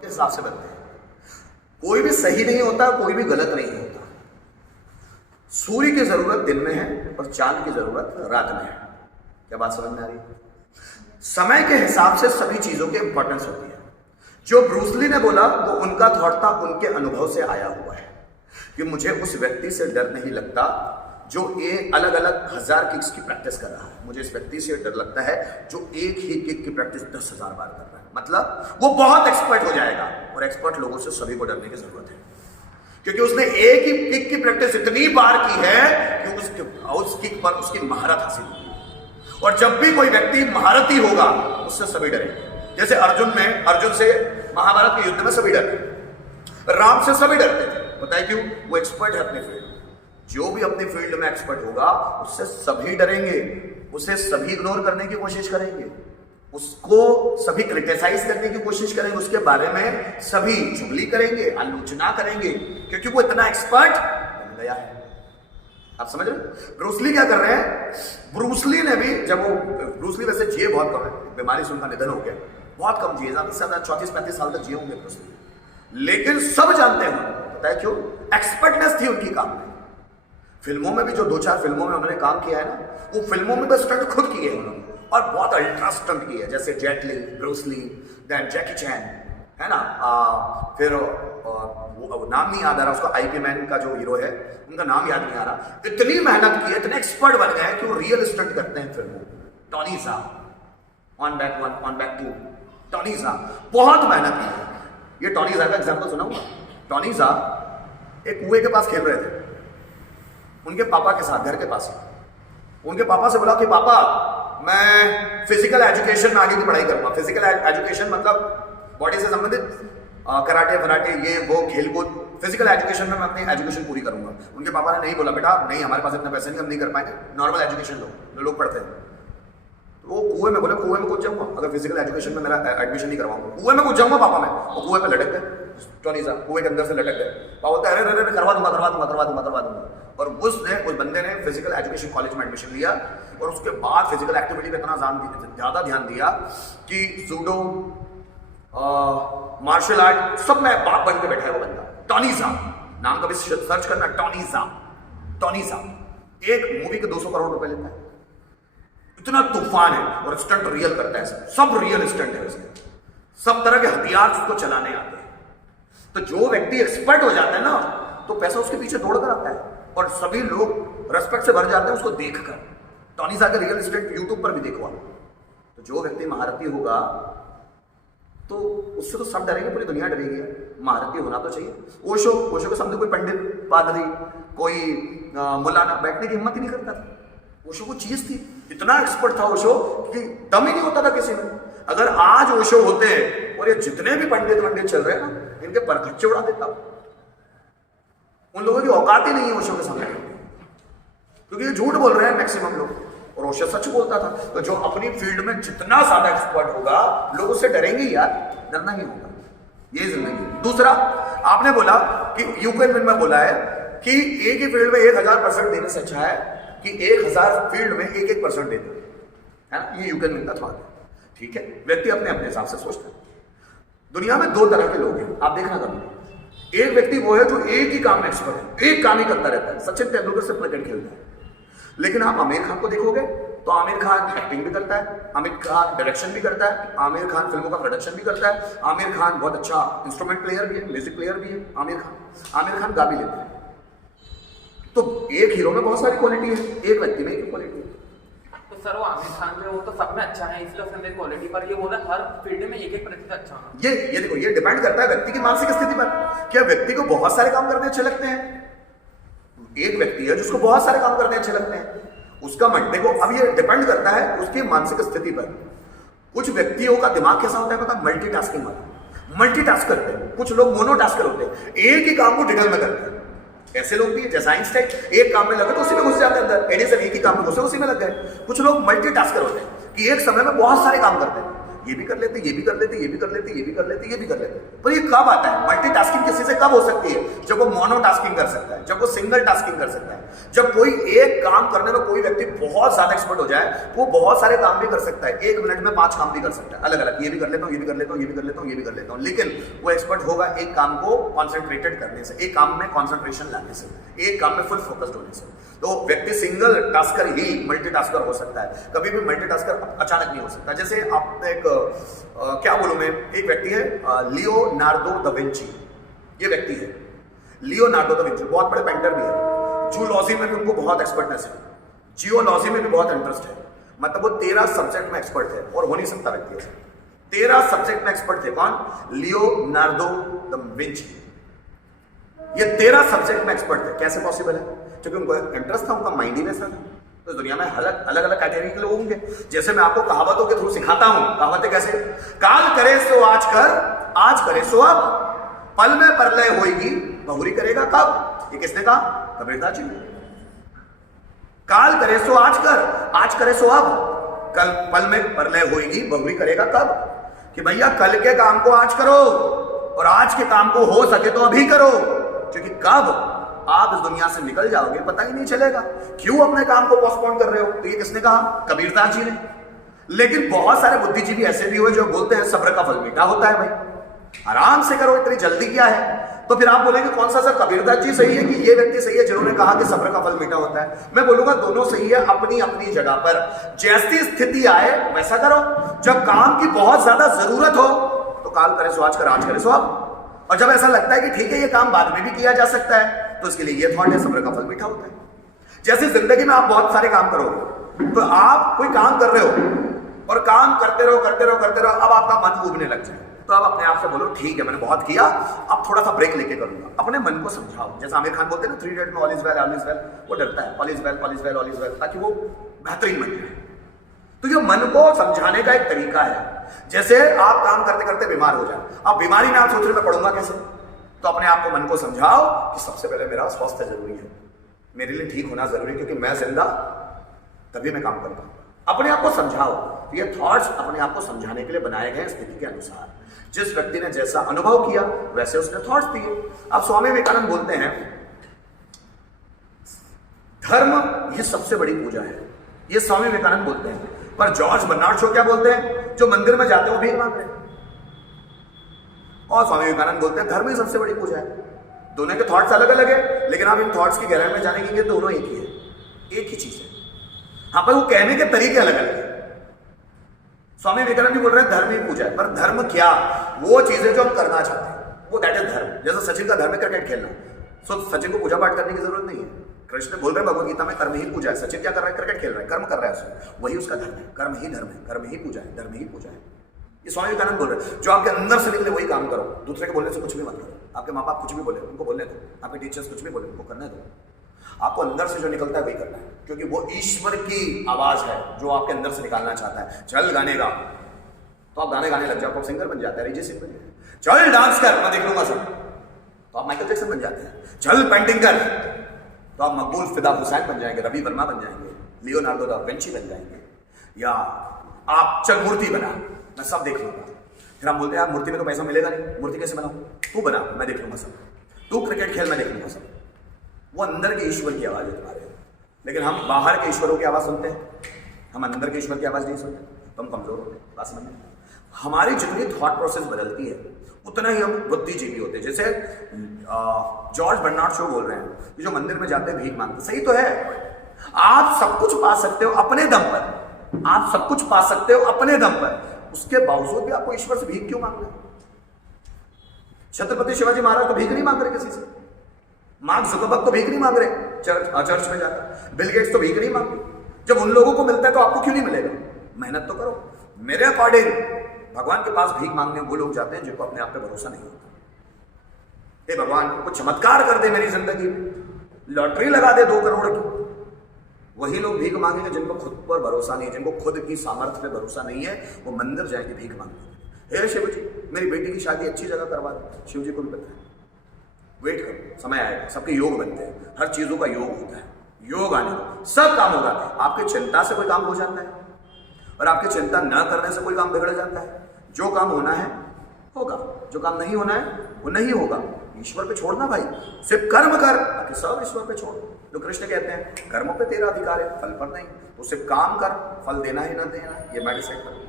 के हिसाब से बनते हैं। कोई भी सही नहीं होता, कोई भी गलत नहीं होता। सूर्य की जरूरत दिन में है और चांद की जरूरत रात में है। क्या बात समझ में आ रही है? समय के हिसाब से सभी चीजों की इंपॉर्टेंस होती है। जो ब्रूसली ने बोला वो उनका थॉट था, उनके अनुभव से आया हुआ है कि मुझे उस व्यक्ति से डर नहीं लगता जो एक अलग अलग 1000 किक्स की प्रैक्टिस कर रहा है। मुझे इस व्यक्ति से डर लगता है जो एक ही किक की प्रैक्टिस 10,000 बार कर रहा है। मतलब वो बहुत एक्सपर्ट हो जाएगा। और एक्सपर्ट लोगों से सभी को डरने की जरूरत है, क्योंकि उसने एक ही किक की प्रैक्टिस इतनी बार की है कि उस किक पर उसकी महारत हासिल होगी। और जब भी कोई व्यक्ति महारती होगा उससे सभी डरेंगे। जैसे अर्जुन से महाभारत के युद्ध में सभी डरते, राम से सभी डरते थे। बताइए क्यों? वो एक्सपर्ट है अपने फील्ड में। जो भी अपने फील्ड में एक्सपर्ट होगा उससे सभी डरेंगे, उसे सभी इग्नोर करने की कोशिश करेंगे, उसको सभी क्रिटिसाइज करने की कोशिश करेंगे, उसके बारे में सभी चुगली करेंगे, आलोचना करेंगे, क्योंकि वो इतना एक्सपर्ट बन गया है। आप समझ रहे? ब्रूसली क्या कर रहे हैं? ब्रूसली ने भी ब्रूसली वैसे जिए बहुत कम है, बीमारी से उनका निधन हो गया, बहुत कम जिए, ज्यादा से ज्यादा 34-35 साल तक जिए होंगे ब्रूसली। लेकिन सब जानते हैं, पता है क्यों? एक्सपर्टनेस थी उनकी काम में। फिल्मों में भी जो 2-4 फिल्मों में उन्होंने काम किया है ना, वो फिल्मों में बस स्टंट खुद किए हैं उन्होंने, और बहुत अल्ट्रा स्टंट किए हैं, जैसे जेट ली, ब्रूसली, देन जैकी चैन, है ना। फिर वो नाम नहीं याद आ रहा उसका, आईपी मैन का जो हीरो है, उनका नाम याद नहीं आ रहा। इतनी मेहनत की है, इतने एक्सपर्ट बन गए कि वो रियल स्टंट करते हैं फिल्मों में। Tony Jaa, on back 1, on back 2, Tony Jaa बहुत मेहनत की है। ये टॉनी ज़ा का एग्जाम्पल सुनाऊंगा। टॉनी ज़ा एक कुएं के पास खेल रहे थे उनके पापा के साथ, घर के पास ही। उनके पापा से बोला कि पापा मैं फिजिकल एजुकेशन में आगे की पढ़ाई करूंगा। फिजिकल एजुकेशन मतलब बॉडी से संबंधित कराटे वराटे, ये वो खेल कूद, फिजिकल एजुकेशन में मैं अपनी एजुकेशन पूरी करूंगा। उनके पापा ने नहीं बोला बेटा नहीं, हमारे पास इतने पैसे नहीं, हम नहीं कर पाएंगे, नॉर्मल एजुकेशन लो जो लोग पढ़ते हैं। तो वो कुएं में बोले, कुएं में कूद जाऊंगा अगर फिजिकल एजुकेशन में मेरा एडमिशन नहीं करवाऊंगा, कुएं में कूद जाऊंगा पापा मैं। और कुएं पे लटक गए टॉनी सा, कुएं के अंदर से लटक गए। पापा बोलते अरे अरे करवा दूंगा। और उस बंदे ने फिजिकल एजुकेशन कॉलेज में एडमिशन लिया और उसके बाद फिजिकल एक्टिविटी पे इतना ज्यादा ध्यान दिया कि जूडो, मार्शल आर्ट सब में बाप बन के बैठा है वो बंदा। टॉनी सा नाम कभी सर्च करना, टॉनी सा। एक मूवी के 200 करोड़ रुपए लेता है, इतना तूफान है। और स्टंट रियल करता है, सब रियल स्टंट है उसमें, सब तरह के हथियार उसको चलाने आते हैं। तो जो व्यक्ति एक्सपर्ट हो जाता है ना, तो पैसा उसके पीछे दौड़ कर आता है और सभी लोग रेस्पेक्ट से भर जाते हैं उसको देखकर। टॉनी सा का रियल स्टेट यूट्यूब पर भी देखो आप। तो जो व्यक्ति महारथी होगा तो उससे तो सब डरेंगे, पूरी दुनिया डरेगी। महारथी होना तो चाहिए। ओशो के सामने कोई पंडित, पादरी, कोई मुलाना बैठने की हिम्मत ही नहीं करता था। ओशो को चीज थी, इतना एक्सपर्ट था ओशो कि दम ही नहीं होता था किसी में। अगर आज ओशो होते और ये जितने भी पंडित चल रहे हैं ना, इनके परखच्चे उड़ा देता। उन लोगों की औकात ही नहीं है ओशो के सामने, क्योंकि ये झूठ बोल रहे हैं मैक्सिमम लोग, और ओशो सच बोलता था। तो जो अपनी फील्ड में जितना ज्यादा एक्सपर्ट होगा, लोग उससे डरेंगे यार, डरना ही होगा। ये जिंदगी। दूसरा, आपने बोला कि यूक्रेन में बोला है कि एक ही फील्ड में 1000% देने से अच्छा है कि 1000 फील्ड में 1% दे दो, है ना। ये यूक्रेन का थॉट है, ठीक है। व्यक्ति अपने अपने हिसाब से सोचता है। दुनिया में 2 तरह के लोग हैं, आप देखना कभी। एक व्यक्ति वो है जो एक ही काम में एक्सपर्ट है, एक काम ही करता रहता है। सचिन तेंदुलकर से क्रिकेट खेलता है। लेकिन आप आमिर खान को देखोगे तो आमिर खान एक्टिंग भी करता है, आमिर खान डायरेक्शन भी करता है, आमिर खान फिल्मों का प्रोडक्शन भी करता है, आमिर खान बहुत अच्छा इंस्ट्रूमेंट प्लेयर भी है, म्यूजिक प्लेयर भी है। आमिर खान गा भी लेता है। तो एक हीरो में बहुत सारी क्वालिटी है, एक व्यक्ति में एक क्वालिटी है। तो सर वो आमिर खान जो वो तो सब में अच्छा है, इसलिए उसने क्वालिटी पर ये बोला हर फील्ड में 1% अच्छा होना। ये देखो, ये डिपेंड करता है व्यक्ति की मानसिक स्थिति पर। क्या व्यक्ति को बहुत सारे काम करने अच्छे लगते हैं? एक व्यक्ति है जिसको बहुत सारे काम करने अच्छे लगते हैं, उसका मन देखो। अब ये डिपेंड करता है उसकी मानसिक स्थिति पर। कुछ व्यक्तियों का दिमाग कैसा होता है पता? मल्टीटास्किंग वाला, मल्टीटास्क करते हैं। कुछ लोग मोनोटास्कर होते हैं, एक ही काम को डिटेल में करते हैं। ऐसे लोग भी, जैसा आइंस्टाइन एक काम में लगे तो उसी में घुस जाते हैं अंदर, एडिसन एक ही काम में घुसे उसी में लग गए। कुछ लोग मल्टीटास्कर होते हैं कि एक समय में बहुत सारे काम करते हैं। ये भी कर लेते, ये भी कर लेते, ये भी कर लेते, ये भी कर लेते, ये भी कर लेते। पर ये कब आता है? मल्टीटास्किंग किसी से कब हो सकती है? जब वो मोनोटास्किंग कर सकता है, जब वो सिंगल टास्किंग कर सकता है। जब कोई एक काम करने में कोई व्यक्ति बहुत ज्यादा एक्सपर्ट हो जाए, वो बहुत सारे काम भी कर सकता है, 1 मिनट में 5 काम भी कर सकता है अलग अलग। ये भी कर लेता हूँ, ये भी कर लेता हूँ, ये भी कर लेता हूँ, ये भी कर लेता हूँ। लेकिन वो एक्सपर्ट होगा एक काम को कॉन्सेंट्रेटेड करने से, एक काम में कॉन्सेंट्रेशन लाने से, एक काम में फुल फोकस्ड होने से। तो व्यक्ति सिंगल टास्कर ही मल्टीटास्कर हो सकता है, कभी भी मल्टीटास्कर अचानक नहीं हो सकता। जैसे आप एक क्या बोलूं मैं, एक व्यक्ति है लियोनार्डो दा विंची। ये व्यक्ति है लियोनार्डो दा विंची, बहुत बड़े पेंटर भी है। जूलॉजी में भी उनको बहुत एक्सपर्टनेस है, जियोलॉजी में भी बहुत इंटरेस्ट है। मतलब वो 13 सब्जेक्ट में एक्सपर्ट है, और हो नहीं सकता व्यक्ति ऐसा। 13 सब्जेक्ट में एक्सपर्ट थे। कौन? Leonardo da Vinci. ये 13 सब्जेक्ट में एक्सपर्ट थे। कैसे पॉसिबल है? क्योंकि उनको इंटरेस्ट था, उनका माइंड ही वैसा था। तो दुनिया में अलग अलग कैटेगरी के लोग होंगे। जैसे मैं आपको कहावतों के थ्रू सिखाता हूं। कहावतें कैसे? काल करे सो आज कर, आज करे सो अब, पल में परलय होएगी, बहुरी करेगा कब? ये किसने कहा? कबीरदास जी ने। काल करे सो आज कर, आज करे सो अब, कल पल में परलय होएगी, बहुरी करेगा कब? कि भैया कल के काम को आज करो, और आज के काम को हो सके तो अभी करो, क्योंकि कब आप इस दुनिया से निकल जाओगे पता ही नहीं चलेगा। क्यों अपने काम को पोस्टपोन कर रहे हो? तो ये किसने कहा? कबीरदास जी ने। लेकिन बहुत सारे बुद्धिजीवी ऐसे भी हुए जो बोलते हैं सब्र का फल मीठा होता है। भाई आराम से करो, इतनी जल्दी क्या है? तो फिर आप बोलेंगे कौन सा सर, कबीरदास जी सही है कि ये व्यक्ति सही है जिन्होंने कहा कि सब्र का फल मीठा होता है? मैं बोलूंगा दोनों सही है अपनी अपनी जगह पर। जैसी स्थिति आए वैसा करो। जब काम की बहुत ज्यादा जरूरत हो तो काल करे सो आज कर, आज करे सो अब। और जब ऐसा लगता है कि ठीक है ये काम बाद में भी किया जा सकता है, तो इसके लिए ये थॉट है सब्र का फल मीठा होता है। जैसे जिंदगी में आप बहुत सारे काम करोगे, तो आप कोई काम कर रहे हो और काम करते रहो करते रहो करते रहो, अब आपका मन उबने लग जाए, तो आप अपने आप से बोलो ठीक है मैंने बहुत किया, अब थोड़ा सा ब्रेक लेके करूंगा। अपने मन को समझाओ। जैसे आमिर खान बोलते हैं ना 3 इडियट में all is well, all is well. वो डरता है all is well, all is well, all is well, ताकि वो बेहतरीन बन जाए। तो ये मन को समझाने का एक तरीका है। जैसे आप काम करते करते बीमार हो जाए, अब बीमारी में आप सोच रहे मैं पढ़ूंगा कैसे, तो अपने आप को मन को समझाओ कि सबसे पहले मेरा स्वास्थ्य जरूरी है, मेरे लिए ठीक होना जरूरी है, क्योंकि मैं जिंदा तभी मैं काम कर पाऊंगा। अपने आप को समझाओ। ये थॉट्स अपने आप को समझाने के लिए बनाए गए स्थिति के अनुसार। जिस व्यक्ति ने जैसा अनुभव किया वैसे उसने थॉट्स दिए। अब स्वामी विवेकानंद बोलते हैं धर्म ये सबसे बड़ी पूजा है, ये स्वामी विवेकानंद बोलते हैं। पर जॉर्ज बर्नार्ड शॉ क्या बोलते हैं? जो मंदिर में जाते हैं वो भीख मांग रहे हैं। और स्वामी विवेकानंद बोलते हैं धर्म ही सबसे बड़ी पूजा है। दोनों के थॉट्स अलग अलग है, लेकिन आप इन थॉट्स की गहराई में जाने के लिए दोनों एक ही है, एक ही चीज है। हाँ, पर वो कहने के तरीके अलग अलग है। स्वामी विवेकानंद जी बोल रहे हैं धर्म ही पूजा है, पर धर्म क्या? वो चीजें जो हम करना चाहते हैं वो दैट इज धर्म। जैसे सचिन का धर्म है क्रिकेट खेलना, सो सचिन को पूजा पाठ करने की जरूरत नहीं है। कृष्ण बोल रहे हैं भगवत गीता में कर्म ही पूजा है। सचिन क्या कर रहा है? क्रिकेट खेल रहा है, कर्म कर रहा है उसमें, वही उसका धर्म है। कर्म ही धर्म है, कर्म ही पूजा है, धर्म ही पूजा है। ये स्वामी विवेकानंद बोल रहे हैं जो आपके अंदर से निकले वही काम करो। दूसरे के बोलने से कुछ भी मत करो। आपके माँ बाप कुछ भी बोले उनको बोलने दो, आपके टीचर्स कुछ भी बोले उनको करने दो। आपको अंदर से जो निकलता है वही करना है, क्योंकि वो ईश्वर की आवाज है जो आपके अंदर से निकालना चाहता है। चल गाने गा, तो आप गाने गाने लग जाओ, आप सिंगर बन जाते हैं, अरिजीत सिंह बन जाए। चल डांस कर, मैं देख लूंगा सब, तो आप माइकल जैक्सन बन जाते हैं। चल पेंटिंग कर, तो आप मकबूल फिदा हुसैन बन जाएंगे, रवि वर्मा बन जाएंगे, लियोनार्डो दा विंची बन जाएंगे। या आप चल मूर्ति बना, मैं सब देख लूंगा। फिर हम बोलते हैं यार मूर्ति में तो पैसा मिलेगा नहीं, मूर्ति कैसे बनाऊं? तू बना, मैं देख लूंगा सब। तू क्रिकेट खेल, मैं देख लूंगा सब। वो अंदर के ईश्वर की आवाज है तुम्हारे। लेकिन हम बाहर के ईश्वरों की आवाज सुनते हैं, हम अंदर के ईश्वर की आवाज नहीं सुनते, तो हम कमजोर होते हैं। बात समझ में? हमारी जितनी थॉट प्रोसेस बदलती है उतना ही हम बुद्धिजीवी होते हैं। जैसे जॉर्ज बर्नार्ड शॉ बोल रहे हैं कि जो मंदिर में जाते हैं भीख मांगते, सही तो है। आप सब कुछ पा सकते हो अपने दम पर, आप सब कुछ पा सकते हो अपने दम पर, उसके बावजूद भी आपको ईश्वर से भीख क्यों मांगना है? छत्रपति शिवाजी महाराज तो भीख नहीं मांग रहे किसी से, मार्क जुकरबर्ग तो भीख नहीं मांग रहे चर्च में जाकर, बिल गेट्स तो भीख नहीं मांग रहे। जब उन लोगों को मिलता है तो आपको क्यों नहीं मिलेगा? मेहनत तो करो। मेरे अकॉर्डिंग भगवान के पास भीख मांगने वो लोग जाते हैं जिनको अपने आप पे भरोसा नहीं होता। हे भगवान कुछ चमत्कार कर दे मेरी जिंदगी में, लॉटरी लगा दे 2 करोड़ की। वही लोग भीख मांगेंगे जिनको खुद पर भरोसा नहीं है, जिनको खुद की सामर्थ्य पे भरोसा नहीं है, वो मंदिर जाएंगे भीख मांगने। हे शिव जी मेरी बेटी की शादी अच्छी जगह करवा दो। शिव जी को भी पता है, वेट करो, समय आएगा, सबके योग बनते हैं, हर चीजों का योग होता है, योग आने दो, सब काम होगा। आपकी चिंता से कोई काम हो जाता है? और आपकी चिंता न करने से कोई काम बिगड़ जाता है। जो काम होना है होगा, जो काम नहीं होना है वो नहीं होगा। ईश्वर पे छोड़ना भाई, सिर्फ कर्म कर, बाकी सब ईश्वर पे छोड़। जो कृष्ण कहते हैं कर्मों पे तेरा अधिकार है, फल पर नहीं। तो सिर्फ काम कर, फल देना ही ना देना ये मैं डिसाइड करूंगा।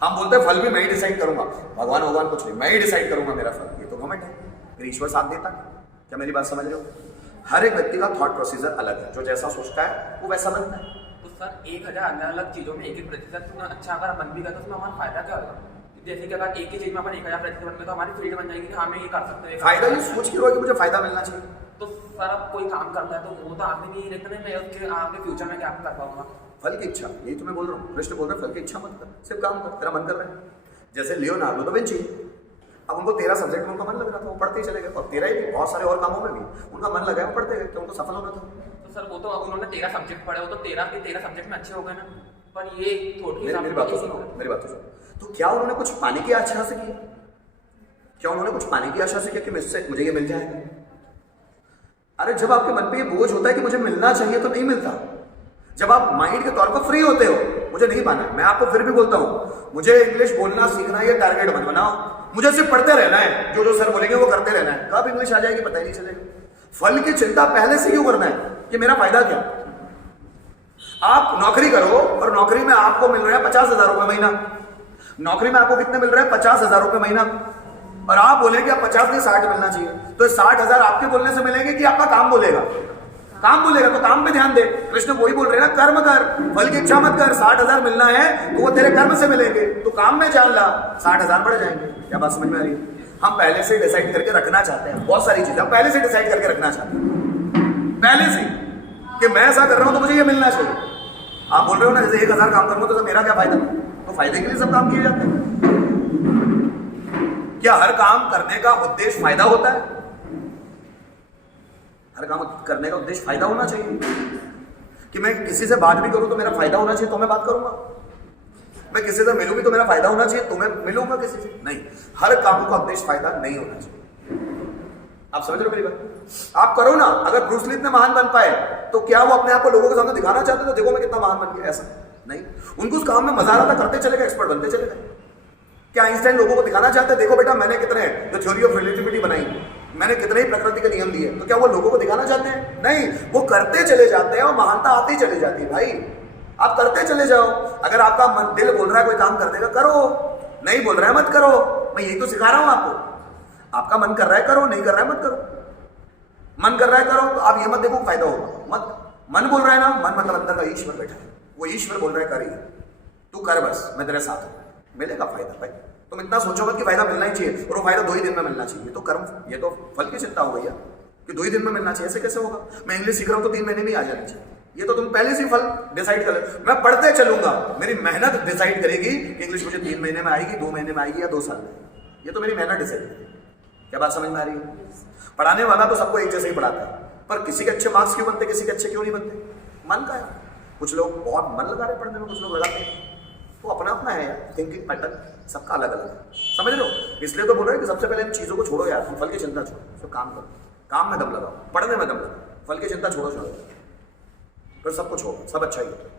हम बोलते हैं फल भी मैं ही डिसाइड करूंगा, भगवान कुछ नहीं, मैं ही डिसाइड करूंगा मेरा फल। ये तो घमंड है, फिर ईश्वर साथ देता है। क्या मेरी बात समझ रहे हो? हर एक व्यक्ति का थॉट प्रोसीजर अलग है, जो जैसा सोचता है वो वैसा बनता है। तो सर 1000 अलग अलग चीजों में 1% अच्छा अगर बन भी गया तो उसमें हमारा फायदा क्या होगा? जैसे कि अगर एक ही चीज में अपन 1000% बन गए तो हमारी फील्ड बन जाएगी कि हाँ मैं ये कर सकते हैं। फायदा ये सोच के रहो कि मुझे फायदा मिलना चाहिए। तो सर अब कोई काम करता है तो वो तो आगे नहीं रहता ना, मैं उसके आगे फ्यूचर में क्या कर पाऊंगा? फल की इच्छा, यही तो मैं बोल रहा हूँ। कृष्ण बोल रहे हैं फल की इच्छा मत कर, सिर्फ काम कर, तेरा मन कर रहा है। जैसे लियोनार्डो दा विंची, अब उनको 13 सब्जेक्ट में उनका मन लग रहा था, वो पढ़ते ही चले गए। और 13 ही नहीं, बहुत सारे और कामों में भी उनका मन लगा है, वो पढ़ते गए, तो उनको सफल होना था। तो सर वो तो अब उन्होंने 13 सब्जेक्ट पढ़े, वो तो 13 के 13 सब्जेक्ट में अच्छे हो गए ना। पर ये थोड़ी मेरी बात तो सुनो, मेरी बात तो सुनो। तो क्या उन्होंने कुछ पाने की आशा से किया? क्या उन्होंने कुछ पाने की आशा से किया कि मुझे ये मिल जाएगा? अरे जब आपके मन पे ये बोझ होता है कि मुझे मिलना चाहिए तो नहीं मिलता। जब आप माइंड के तौर पर फ्री होते हो, मुझे नहीं पाना, मैं आपको फिर भी बोलता हूं, मुझे इंग्लिश बोलना सीखना है, ये टारगेट मत बनाओ। मुझे सिर्फ पढ़ते रहना है, जो जो सर बोलेंगे वो करते रहना है। कब इंग्लिश आ जाएगी पता ही नहीं चलेगा। फल की चिंता पहले से क्यों करना है कि मेरा फायदा क्या? आप नौकरी करो और नौकरी में आपको मिल रहा है 50,000 रुपए महीना। नौकरी में आपको कितने मिल रहे हैं? 50,000 रुपए महीना। और आप बोले कि आप 50 नहीं 60 मिलना चाहिए, तो 60,000 आपके बोलने से मिलेंगे कि आपका काम बोलेगा? काम बोलेगा तो काम पे ध्यान दे। कृष्ण वही बोल रहे हैं ना, कर्म कर, फल की इच्छा मत कर। 60,000 मिलना है तो वो तेरे कर्म से मिलेंगे, तो काम में जान ला, 60,000 बढ़ जाएंगे। क्या बात समझ में आ रही है? हम पहले से डिसाइड करके रखना चाहते हैं, बहुत सारी चीजें हम पहले से डिसाइड करके रखना चाहते हैं, पहले से कि मैं ऐसा कर रहा हूं तो मुझे ये मिलना चाहिए। आप बोल रहे हो ना जैसे 1000 काम करूंगा तो मेरा क्या फायदा? तो फायदे के लिए सब काम किए जाते हैं। क्या हर काम करने का उद्देश्य फायदा होता है? हर काम करने का उद्देश्य फायदा होना चाहिए। कि मैं किसी से बात भी करूं तो मेरा फायदा होना चाहिए तो मैं बात करूंगा। मैं किसी से मिलूं भी तो मेरा फायदा होना चाहिए तो मैं मिलूंगा किसी से। नहीं, हर काम का उद्देश्य फायदा नहीं होना चाहिए। आप समझ रहे हो मेरी बात? आप करो ना, अगर ब्रूस ली इतने महान बन पाए तो क्या वो अपने आप को लोगों के सामने दिखाना चाहते थे, देखो मैं कितना महान बन गया? ऐसा नहीं, उनको उस काम में मजा आ रहा था, करते चले गए, एक्सपर्ट बनते चले गए। क्या आइंस्टाइन लोगों को दिखाना चाहते हैं, देखो बेटा मैंने कितने जो थ्योरी ऑफ रिलेटिविटी बनाई, मैंने कितने ही प्रकृति के नियम दिए? तो क्या वो लोगों को दिखाना चाहते हैं? नहीं, वो करते चले जाते हैं और महानता आती चली जाती है। भाई आप करते चले जाओ। अगर आपका मन दिल बोल रहा है कोई काम करने का, करो। नहीं बोल रहा है मत करो। मैं यही तो सिखा रहा हूं आपको। आपका मन कर रहा है करो, नहीं कर रहा है मत करो। मन कर रहा है करो, तो आप ये मत देखो फायदा होगा मत। मन बोल रहा है ना, मन मतलब अंदर का ईश्वर बैठा है, वो ईश्वर बोल रहा है करिए, तू कर बस, मैं तेरे साथ हूं, मिलेगा फायदा। भाई तुम इतना सोचो मत कि फायदा मिलना ही चाहिए और वो फायदा 2 ही दिन में मिलना चाहिए। तो कर्म, ये तो फल की चिंता हो गई है कि 2 ही दिन में मिलना चाहिए। ऐसे कैसे होगा? मैं इंग्लिश सीख रहा हूं तो 3 महीने में आ जाना चाहिए। ये तो तुम पहले से फल डिसाइड कर ले। मैं पढ़ते चलूंगा, मेरी मेहनत डिसाइड करेगी कि इंग्लिश मुझे 3 महीने में आएगी, 2 महीने में आएगी या 2 साल में। ये तो मेरी मेहनत डिसाइड करेगी। क्या बात समझ में आ रही है? पढ़ाने वाला तो सबको एक जैसे ही पढ़ाता है, पर किसी के अच्छे मार्क्स क्यों बनते, किसी के अच्छे क्यों नहीं बनते? मन का है। कुछ लोग बहुत मन लगा रहे पढ़ने में, कुछ लोग लगाते हैं। तो अपना अपना है यार, थिंकिंग पैटर्न सबका अलग अलग है, समझ लो। इसलिए तो बोल रहे हैं कि सबसे पहले इन चीजों को छोड़ो यार, फल की चिंता छोड़ो, तो काम करो, काम में दम लगाओ, पढ़ने में दम लगाओ, फल की चिंता छोड़ो, फिर सब कुछ होगा, सब अच्छा ही होगा।